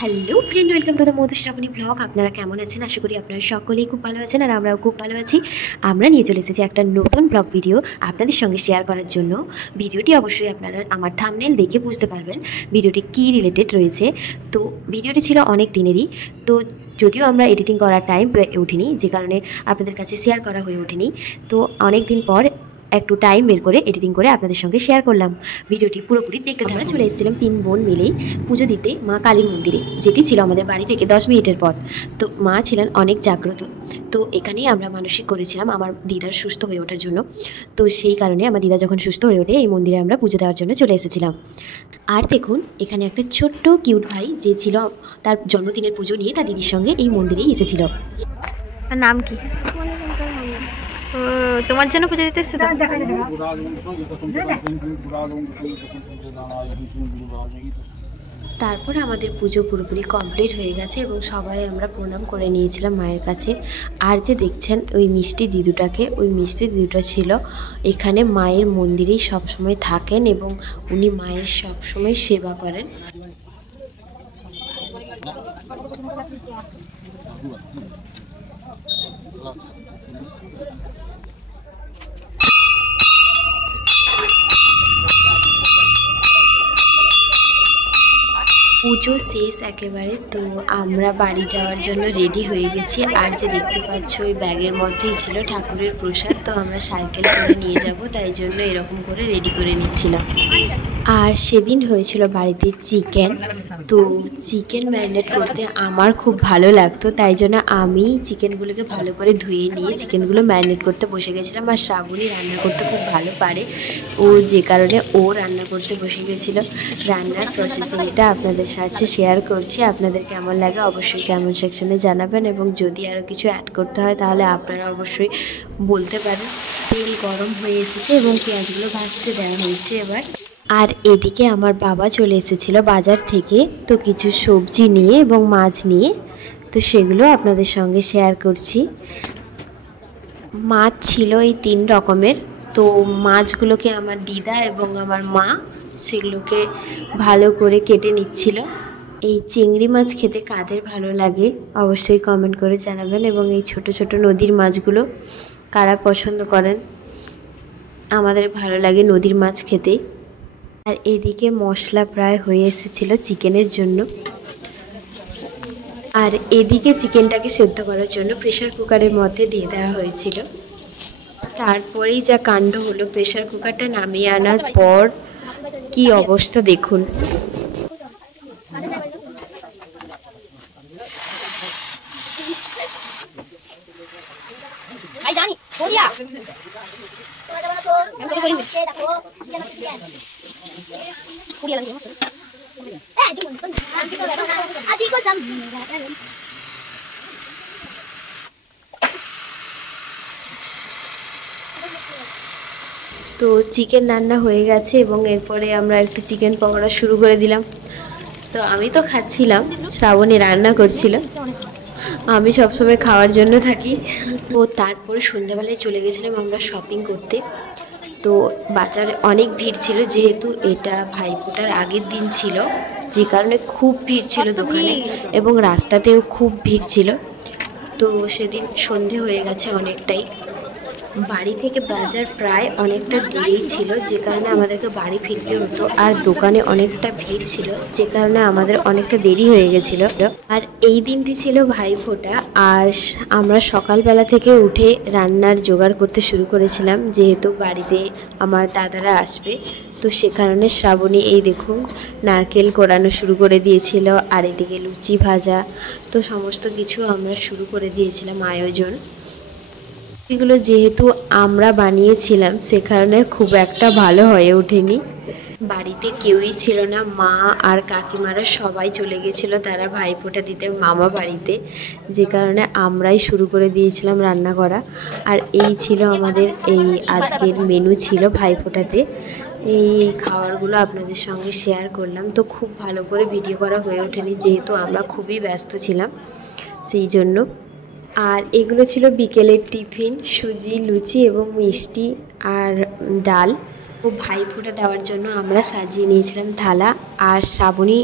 Hello friend, welcome to the Madhushrabani blog. আপনারা কেমন আছেন? আশা করি আপনারা সকলেই খুব ভালো আছেন, আর আমরাও খুব ভালো আছি। আমরা নিয়ে চলে এসেছি একটা নতুন ব্লগ ভিডিও আপনাদের সঙ্গে শেয়ার করার জন্য। ভিডিওটি অবশ্যই আপনারা আমার থাম্বনেল দেখে বুঝতে পারবেন ভিডিওটি কী রিলেটেড রয়েছে। তো ভিডিওটি ছিল অনেক দিনেরই, তো যদিও আমরা এডিটিং করার টাইম পেয়ে উঠিনি, যে কারণে আপনাদের কাছে শেয়ার করা হয়ে ওঠেনি। তো অনেক দিন পর একটু টাইম বের করে এডিটিং করে আপনাদের সঙ্গে শেয়ার করলাম। ভিডিওটি পুরোপুরি দেখতে ধারা চলে এসেছিলাম 3 বোন মিলেই পুজো দিতে মা কালীর মন্দিরে, যেটি ছিল আমাদের বাড়ি থেকে 10 মিনিটের পথ। তো মা ছিলেন অনেক জাগ্রত, তো এখানেই আমরা মানসিক করেছিলাম আমার দিদার সুস্থ হয়ে ওঠার জন্য। তো সেই কারণে আমার দিদা যখন সুস্থ হয়ে ওঠে, এই মন্দিরে আমরা পুজো দেওয়ার জন্য চলে এসেছিলাম। আর দেখুন, এখানে একটা ছোট্ট কিউট ভাই যে ছিল, তার জন্মদিনের পুজো নিয়ে তার দিদির সঙ্গে এই মন্দিরেই এসেছিল। তার নাম কি? ও তোমার জন্য পুজো দিতে এসেছে? তারপর আমাদের পুজো পুরোপুরি কমপ্লিট হয়ে গেছে এবং সবাই আমরা প্রণাম করে নিয়েছিলাম মায়ের কাছে। আর যে দেখছেন ওই মিষ্টি দিদুটাকে, ওই মিষ্টি দিদুটা ছিল এখানে মায়ের মন্দিরেই সবসময় থাকেন এবং উনি মায়ের সবসময় সেবা করেন। পুজো শেষ একেবারে, তো আমরা বাড়ি যাওয়ার জন্য রেডি হয়ে গেছি। আর যে দেখতে পাচ্ছ ওই ব্যাগের মধ্যেই ছিল ঠাকুরের প্রসাদ, তো আমরা সাইকেল করে নিয়ে যাব, তাই জন্য এরকম করে রেডি করে নিচ্ছিলাম। আর সেদিন হয়েছিল বাড়িতে চিকেন, তো চিকেন ম্যারিনেট করতে আমার খুব ভালো লাগতো, তাই জন্য আমি চিকেনগুলোকে ভালো করে ধুয়ে নিয়ে চিকেনগুলো ম্যারিনেট করতে বসে গেছিলাম। আর শ্রাবণী রান্না করতে খুব ভালো পারে, ও যে কারণে ও রান্না করতে বসে গেছিলো। রান্নার প্রসেসিংটা আপনাদের সাথে শেয়ার করছি, আপনাদের কেমন লাগে অবশ্যই কমেন্ট সেকশনে জানাবেন, এবং যদি আরও কিছু অ্যাড করতে হয় তাহলে আপনারা অবশ্যই বলতে পারেন। তেল গরম হয়ে এসেছে এবং পেঁয়াজগুলো ভাজতে দেওয়া হয়েছে এবার। আর এদিকে আমার বাবা চলে এসেছিল বাজার থেকে, তো কিছু সবজি নিয়ে এবং মাছ নিয়ে, তো সেগুলো আপনাদের সঙ্গে শেয়ার করছি। মাছ ছিল এই 3 রকমের, তো মাছগুলোকে আমার দিদা এবং আমার মা সেগুলোকে ভালো করে কেটে নিচ্ছিল। এই চিংড়ি মাছ খেতে কাদের ভালো লাগে অবশ্যই কমেন্ট করে জানাবেন, এবং এই ছোট ছোট নদীর মাছগুলো কারা পছন্দ করেন। আমাদের ভালো লাগে নদীর মাছ খেতে। আর এদিকে মশলা প্রায় হয়ে এসেছিল চিকেনের জন্য। আর এদিকে চিকেনটাকে সেদ্ধ করার জন্য প্রেশার কুকারের মধ্যে দিয়ে দেওয়া হয়েছিল। তারপরেই যা কাণ্ড হলো, প্রেশার কুকারটা নামিয়ে আনার পর কি অবস্থা দেখুন। তো চিকেন রান্না হয়ে গেছে এবং এরপরে আমরা একটু চিকেন পকোড়া শুরু করে দিলাম। তো আমি তো খাচ্ছিলাম, শ্রাবণী রান্না করছিল, আমি সবসময় খাওয়ার জন্য থাকি। তো তারপরে সন্ধ্যাবেলায় চলে গেছিলাম আমরা শপিং করতে। তো বাজারে অনেক ভিড় ছিল, যেহেতু এটা ভাইফোঁটার আগের দিন ছিল, যে কারণে খুব ভিড় ছিল দোকানে এবং রাস্তাতেও খুব ভিড় ছিল। তো সেদিন সন্ধে হয়ে গেছে অনেকটাই। বাড়ি থেকে বাজার প্রায় অনেকটা দূরেই ছিল, যে কারণে আমাদেরকে বাড়ি ফিরতে হতো। আর দোকানে অনেকটা ভিড় ছিল, যে কারণে আমাদের অনেকটা দেরি হয়ে গেছিলো। আর এই দিনটি ছিল ভাইফোঁটা, আর আমরা সকালবেলা থেকে উঠে রান্নার জোগাড় করতে শুরু করেছিলাম, যেহেতু বাড়িতে আমার দাদারা আসবে। তো সে কারণে শ্রাবণী এই দেখুন নারকেল কোড়ানো শুরু করে দিয়েছিল, আর এদিকে লুচি ভাজা, তো সমস্ত কিছু আমরা শুরু করে দিয়েছিলাম আয়োজন। এগুলো যেহেতু আমরা বানিয়েছিলাম, সে কারণে খুব একটা ভালো হয়ে ওঠেনি। বাড়িতে কেউই ছিল না, মা আর কাকিমারা সবাই চলে গেছিলো তারা ভাইফোঁটা দিতে মামা বাড়িতে, যে কারণে আমরাই শুরু করে দিয়েছিলাম রান্না করা। আর এই ছিল আমাদের এই আজকের মেনু ছিল ভাইফোঁটাতে। এই খাবারগুলো আপনাদের সঙ্গে শেয়ার করলাম, তো খুব ভালো করে ভিডিও করা হয়ে ওঠেনি, যেহেতু আমরা খুবই ব্যস্ত ছিলাম সেই জন্য। আর এগুলো ছিল বিকেলের টিফিন, সুজি, লুচি এবং মিষ্টি আর ডাল। ও ভাইফোঁটা দেওয়ার জন্য আমরা সাজিয়ে নিয়েছিলাম থালা, আর শ্রাবণী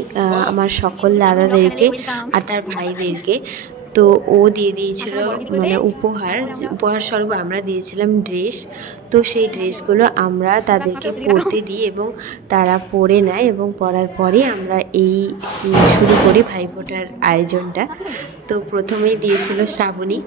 আমার সকল দাদাদেরকে আর তার ভাইদেরকে তো ও দিয়ে দিয়েছিল মানে উপহার স্বরূপ আমরা দিয়েছিলাম ড্রেস। তো সেই ড্রেসগুলো আমরা তাদেরকে পরতে দিই এবং তারা পরে নেয়, এবং পরার পরে আমরা এই শুরু করি ভাইফোঁটার আয়োজনটা। তো প্রথমেই দিয়েছিল শ্রাবণী।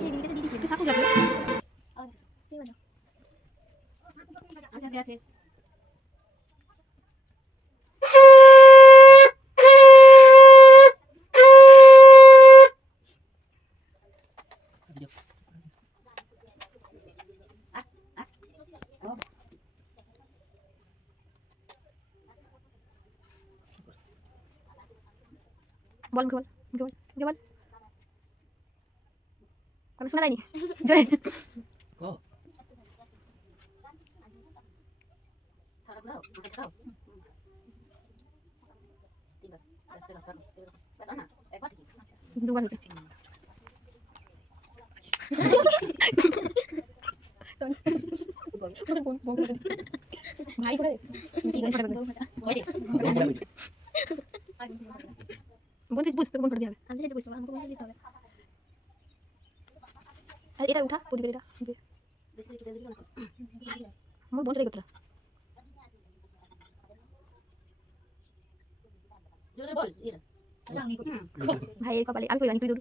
বল বল বল বল, কোনো শোনা যায়নি জোরে। দুবার হয়েছে ভাই করে বলছিস বুঝতে কোন করে দিতে হবে, আমি যেটা বুঝতে আমাকে বলে দিতে হবে। আর এটা উঠা প্রদীপের এটা আমার বোন চলে গেছিল ভাই এর কপালে আমি কইবানি তুই দূর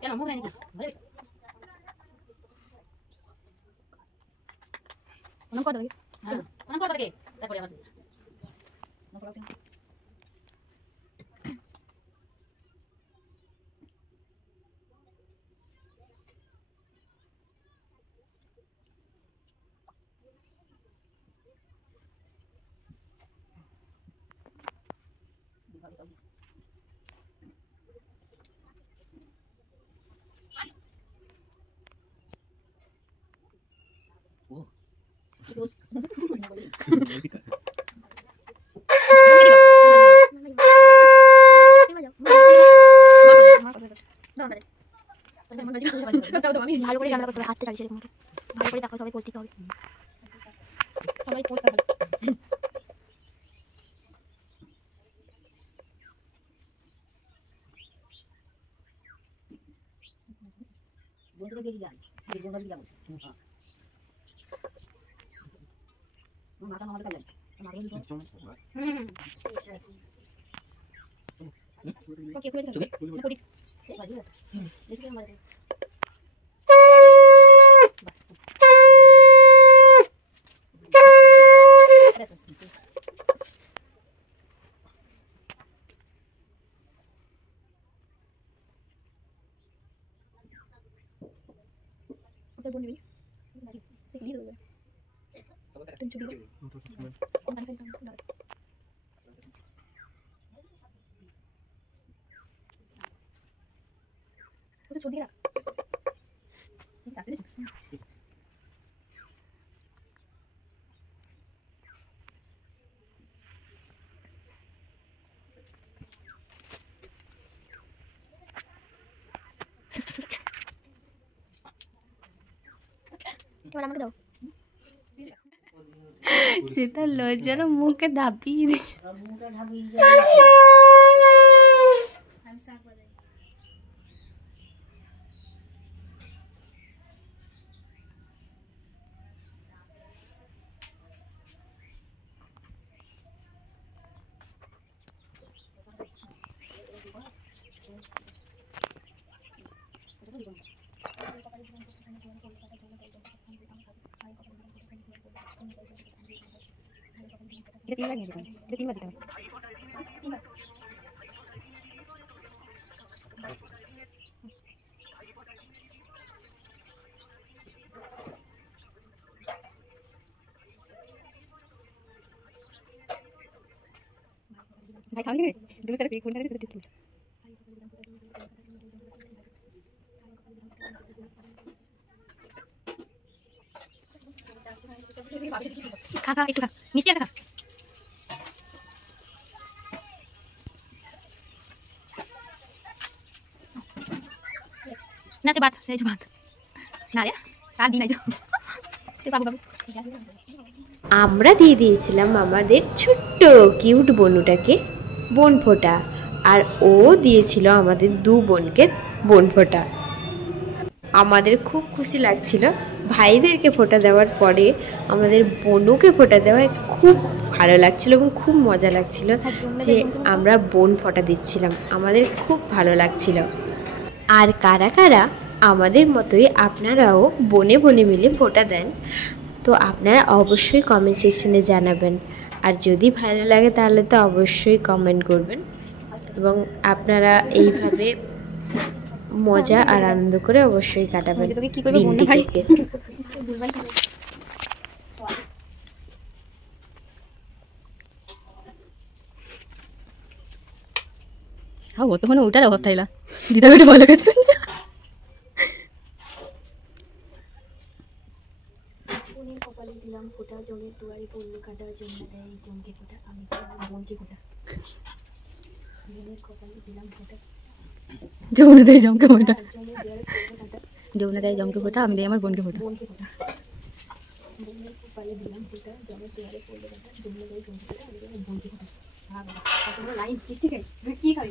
কেন মুখ নাই ভাই কোন কথা লাগে হ্যাঁ কোন কথা লাগে তারপরে আসে ভালো করে রান্না করতে হবে, হাতটা চালিয়ে তোমাকে ভালো করে দেখো, সবাই পোস্ট দিতে হবে, সবাই পোস্ট করবে। বন্ধুরা দেখি যাই বন্ধুরা দেখি যাবো মাথা মামার কাছে ওকে খুলে যাবে প্রদীপ দেখি আমারে ওকে বন্ধু নিবি ঠিক দিয়ে দেবে তুমি ছবি দাও ওটা ছবি রাখ ঠিক আছে এবার আমাকে দাও সে তার লজ্জার মুখে ধাপিয়ে দিই। এটা তিনবার নিয়ে দিতে এটা তিনবার দিতে হবে ভাই খাওয়া দিবে দুটো সারা কোনটা দিতে ঠিক খা খা একটু খা মিষ্টি একটা খা না সে বাত সেই বাত না রে আর দিন আইছো এ বাবু বাবু আমরা দিয়ে দিয়েছিলাম আমাদের ছোট্ট কিউট বনুটাকে বোনফোঁটা, আর ও দিয়েছিল আমাদের দু বোনকে বোনফোঁটা। আমাদের খুব খুশি লাগছিল ভাইদেরকে ফোঁটা দেওয়ার পরে আমাদের বোনকে ফোঁটা দেওয়ায় খুব ভালো লাগছিল এবং খুব মজা লাগছিল যে আমরা বোন ফোঁটা দিচ্ছিলাম, আমাদের খুব ভালো লাগছিল। আর কারা কারা আমাদের মতোই আপনারাও বনে বনে মিলে ফোঁটা দেন, তো আপনারা অবশ্যই কমেন্ট সেকশনে জানাবেন। আর যদি ভালো লাগে তাহলে তো অবশ্যই কমেন্ট করবেন, এবং আপনারা এইভাবে মজা আর আনন্দ করে অবশ্যই কাটাবেন দিনটিকে। হ্যাঁ, ও তো কোনো ওটার অভাব থাইলা দিদা বেটা ভালো কথা। বোনের কপালে দিলাম ফোঁটা, জলের দুয়ারে পড়লো কাটা, জন্মা দেয় জমকে ফোঁটা, আমি দিলাম বোনকে ফোঁটা। বোনের কপালে দিলাম ফোঁটা, যমুনা দেয় জমকে ফোঁটা, জলের দুয়ারে পড়লো কাটা, যমুনা দেয় জমকে ফোঁটা, আমি দেয় আমার বোনকে ফোঁটা। বোনকে ফোঁটা। বোনের কপালে দিলাম ফোঁটা, জলের দুয়ারে পড়লো কাটা, জন্মা দেয় জমকে ফোঁটা, আমি দিলাম বোনকে ফোঁটা। লাইন মিষ্টি খাই, কি খাবি?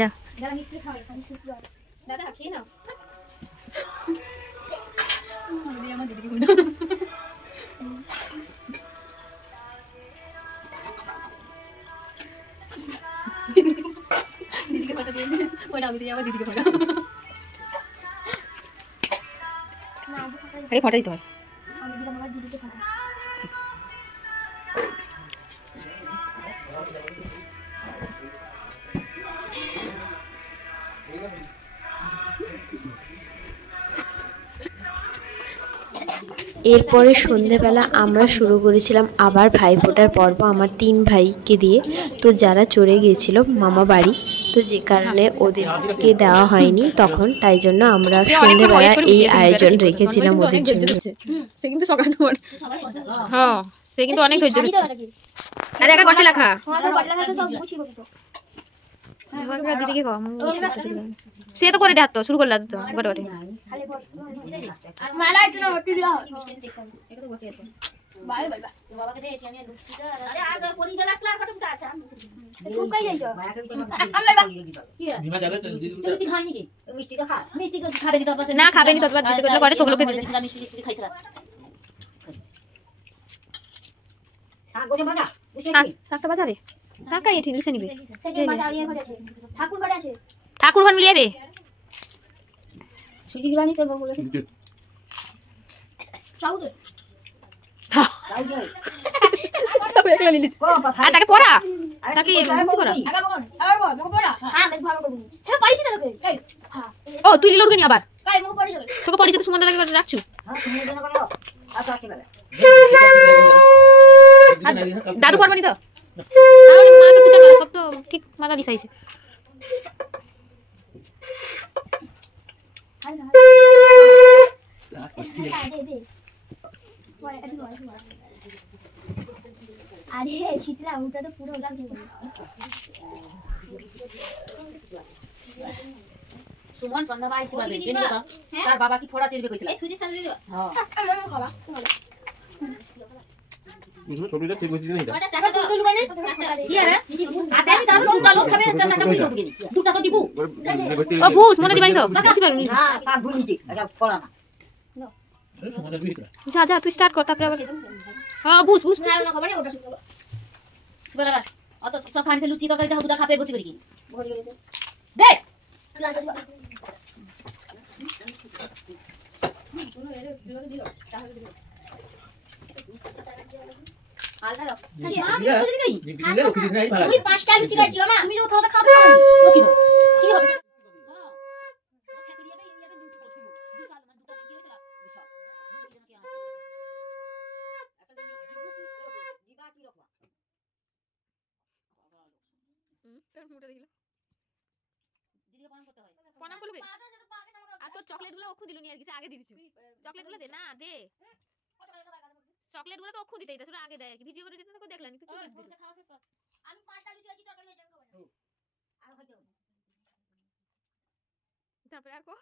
যা দাদা মিষ্টি খাওয়া, দাদা খেয়ে নাও। আমার দিদিকে ফোঁটা, দিদিকে ফোঁটা দিয়ে ওটা আমি দিই আমার দিদিকে ফোঁটা। আরে ফোঁটা দিতে হয়। আমি দিলাম আমার দিদিকে ফোঁটা। এরপরে সন্ধেবেলা আমরা শুরু করেছিলাম আবার ভাইফোঁটার পর্ব আমার 3 ভাইকে দিয়ে। তো যারা চলে গিয়েছিল মামা বাড়ি, তো যে কারণে ওদেরকে দেওয়া হয়নি তখন, তাই জন্য আমরা সন্ধেবেলা এই আয়োজন রেখেছিলাম ওদের জন্য। সে কিন্তু সকাল হ্যাঁ, সে কিন্তু অনেক ধৈর্য ধরছে। আরে একা ঘন্টা লেখা দিদিকে কম সে তো করে দেয়, তো শুরু করলাম তো গোটে গোটে মালা একটু না হট্টু দিও বাই বাই বাবাকে দিয়েছি আমি লুচি তো আরে আগে পরি গেল আসলা কতটা আছে খুব কাই যাইছো বিমা যাবে তো লুচি খাই নাকি মিষ্টি তো খা মিষ্টি তো খাবে নি তো পাশে না খাবে নি, ততবার দিতে গেলে করে সবগুলোকে দিতে মিষ্টি মিষ্টি খাইতরা শাক গোটা ভাজা শাকটা বাজারে শাক খাই এটি লিসে নিবে সেকে বাজা ইয়ে ঘরে আছে ঠাকুর ঘরে আছে ঠাকুর ঘর মিলিয়ে রে সুজি গলানি তো বলে চাউ তো আর তাকে পড়া তাকে লুচি পড়া। ও তুই লিলোর নি আবার তোকে পরিচিত সুমন দাদাকে রাখছু। দাদু পড়বানি তো আর মা তো দুটা করে সব তো ঠিক মালা লিসাইছে। আরে ছিটলা ওটা তো পুরো ওটা সুমন সন্ধ্যা পাইছি পাবে বেনি কথা তার বাবা কি ফোড়া চিরবে কইছিল এই সুজি সাজে দিও হ্যাঁ আমি খাবা বুঝবে ছবিটা ঠিক বুঝিস না ওটা চাকা তো তুলবে না কি রে আদানি তার দুটা লোক খাবে চাচা কই দিবি দুটা তো দিব ও বুঝ মনে দিবানি তো বেশি পারুনি। না পাক ভুলিছি এটা পড়া না যা যা তুই স্টার্ট কর তারপরে আবার হ্যাঁ বুঝ বুঝ না না খাবার না ওটা শুনবো সুবলা অত সব খাইছে লুচি তরকারি যা দুটা খাবে গতি করি কি দে হালকা দাও ভালো তুই 5টা লুচি খাইছি মা তুমি যখন খাওয়া খাবে রকি দাও কি হবে আর তোর চকলেট গুলো ওখু দিলুনি আর কিছু আগে দিয়ে দিছু চকলেট গুলো দে না দে চকলেট গুলো তো ওখু দিতেই তোরা আগে দেয় আর কি ভিডিও করে দিতে তো দেখলাম তুই কি দিবি আমি 5টা লুচি খাইছি তরকারি হয়ে যাবে খাবার আর হয়তো তারপরে আর কো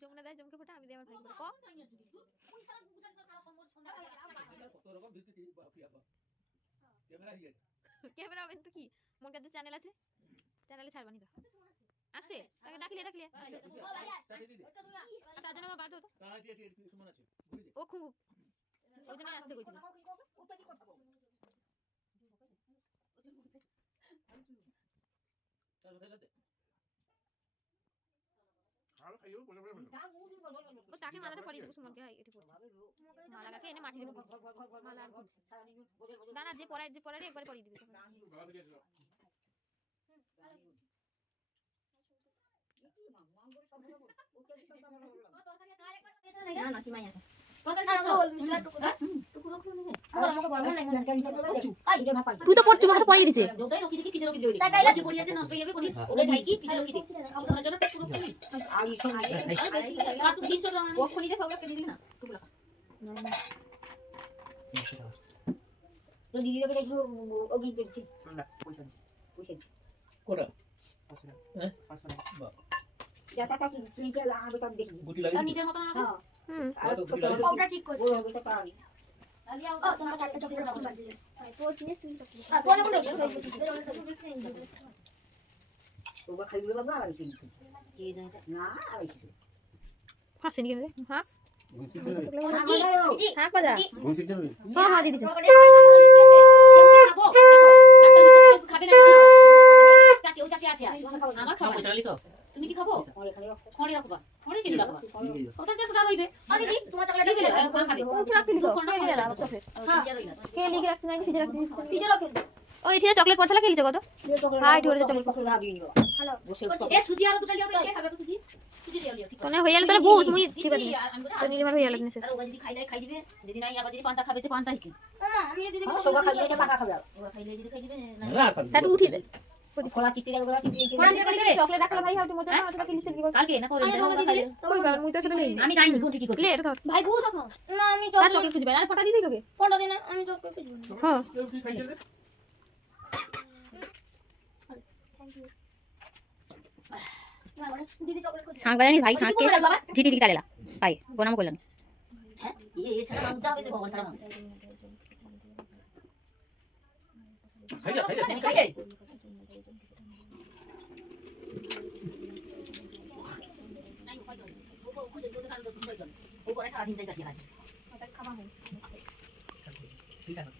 যমুনা দেয় জমকে ফোটা, আমি দিই আমার ভাইকে ফোটা। ক কত রকম ভিত্তি বাকি আবার ক্যামেরা হিয়ে ক্যামেরা হবে তো কি, মন কাছে চ্যানেল আছে, চ্যানেলে ছাড়বানি তো আছে, তাকে ডাকলে তার জন্য আমার বাড়তে হতো। কাজ আছে একটু সুমন আছে বুঝলি ও খুব ওই জন্য আসতে কইছিল। তার কথা দে আর খাইও বলে বলে ও তাকে মালাটা পরিয়ে দেবো সুমনকে। হাই এটি পড়ছে মালা কাকে এনে মাটি দেবো, মালা আর দানা যে পরায় একবারে পরিয়ে দিবি। বাবা দিয়েছিল তুই তো পড়ছিস, ওকে তো পরিয়ে দিছে। ওটাই রকি দেখি পিছে রকি দিও যে পড়িয়েছে নষ্ট হয়ে যাবে কোনি ওটাই ঢাইকি পিছে রকি দে তোমার জন্য পুরো কোনি আর 300 গ্রাম ও খনিতে সব রাখতে দিবি না তো দিদি কে দেখো ও কি দেখছি না পয়সা কোটা হ্যাঁ বাহ গুটি লাগে নিজের মত না হুম আর তো গুটি লাগে ওটা ঠিক করে ওটা পারি আলিয়া ও তোমার চারটা চকলেট রাখো তো চিনি তুই চকলেট তোবা খালি বলে বাবা আর কিছু কি জানি না আর কিছু হাসেনি কেন রে? হাস গুনছি চলে হ্যাঁ পাজা গুনছি চলে হ্যাঁ হ্যাঁ দিদিছে। কেউ কি খাবো দেখো চারটা লুচি খাবে না চাকে ও চাকে আছে আমার খাবো পয়সা লিছো তুমি কি খাবো খড়ি রাখবা খড়ি কিনে রাখবা ওটা যে কোথা রইবে দিদি তোমার চকলেট এই যে মা খাবে ও কি রাখছিলি তো কে গেল আমার চকলেট কে লিখে রাখতে জানি ফ্রিজে রাখতে ফ্রিজে রাখো ওই ঠিক আছে চকলেট পড়ছলা কে লিখে কত হাই ঠোরে চকলেট হ্যালো এ সুজি আর দুটা লিও কে খাবে সুজি সুজি লিও ঠিক কোনে হইয়াল তাহলে বুঝ মুই দিবা আছে দিই আমি তো নিজে মার হইয়াল নিছে। আর ও যদি খাই দিবে যদি নাই আবার যদি পান্তা খাবে তে পান্তা হিচি মামা আমি যদি দিদি তোবা খাইলে এটা পাকা খাবে ও খাইলে যদি খাই দিবে না না খাবি তাতে উঠি দে খোলা চিত্তি গেল খোলা চিত্তি খোলা চিত্তি দিবে। চকলেট রাখলা ভাই হাউটি মজা না ওটা কি লিখতে দিব কালকে না করে আমি তোমাকে দিদি কই বা মুই তো সেটা নেই আমি জানি কোন কি করছি লে এটা ধর ভাই বুঝ রাখো না আমি তার চকলেট চকলেট খুঁজবে আর ফটা দিবি তোকে কোনটা দিন আমি চকলেট দিব হ্যাঁ দিদি চকলেট খুঁজছে সাং বাজানি ভাই সাংকে জিটি দিকে চালেলা ভাই বনাম কইলাম হ্যাঁ এই ছাড়া মজা হয়েছে ভগবান ছাড়া খাইলা খাইলা খাইলে নাই কই দাও ও খুঁজে তো কারণ তো কই দাও ও করে সারা দিন তাই কাটিয়ে আছে ঠিক আছে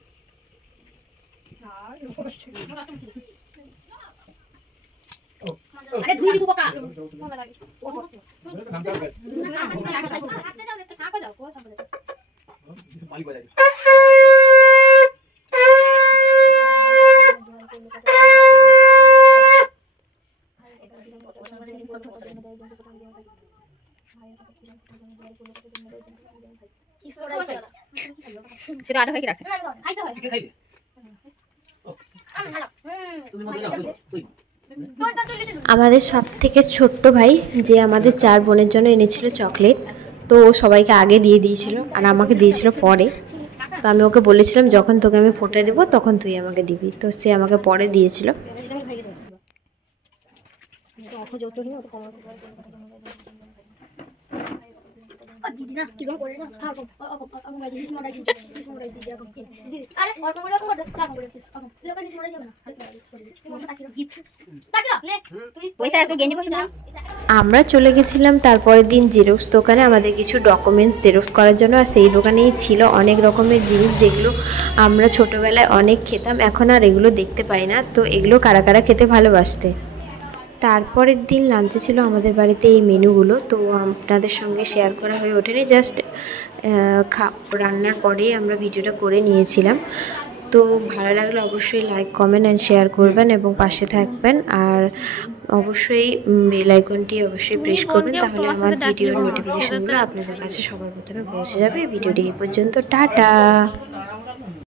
আরে ধুই দিব কা নাম কার হাতে যাও একটা সাপা যাও কোথাও বলে মালিক বাজারে সেটা আধা ভাই কি রাখছে খাইতে হয় ঠিক আছে খাইবে তুমি মত যাও তুই আমাদের সব থেকে ছোট্ট ভাই যে আমাদের 4 বোনের জন্য এনেছিল চকলেট, তো ও সবাইকে আগে দিয়ে দিয়েছিল আর আমাকে দিয়েছিল পরে। তো আমি ওকে বলেছিলাম যখন তোকে আমি ফোটা দেবো তখন তুই আমাকে দিবি, তো সে আমাকে পরে দিয়েছিল। দিদি না কি করে না আমি গাড়ি হিস মরাই দিদি আরে অল্প করে অল্প করে চা করে তুই ওকে হিস মরাই যাবে না মন তাকি গিফট তাকি লে তুই পয়সা এত গেঞ্জি পয়সা না আমরা চলে গেছিলাম তারপরের দিন জেরক্স দোকানে আমাদের কিছু ডকুমেন্টস জেরক্স করার জন্য। আর সেই দোকানেই ছিল অনেক রকমের জিনিস যেগুলো আমরা ছোটোবেলায় অনেক খেতাম, এখন আর এগুলো দেখতে পাই না। তো এগুলো কারা কারা খেতে ভালোবাসতে। তারপরের দিন লাঞ্চে ছিল আমাদের বাড়িতে এই মেনুগুলো, তো আপনাদের সঙ্গে শেয়ার করা হয়ে ওঠেনি, জাস্ট রান্নার পরেই আমরা ভিডিওটা করে নিয়েছিলাম। তো ভালো লাগলে অবশ্যই লাইক কমেন্ট অ্যান্ড শেয়ার করবেন এবং পাশে থাকবেন। আর অবশ্যই বেল আইকনটি অবশ্যই প্রেস করবেন, তাহলে আমার ভিডিওর নোটিফিকেশনগুলো আপনাদের কাছে সবার প্রথমে পৌঁছে যাবে। ভিডিওটি এই পর্যন্ত, টাটা।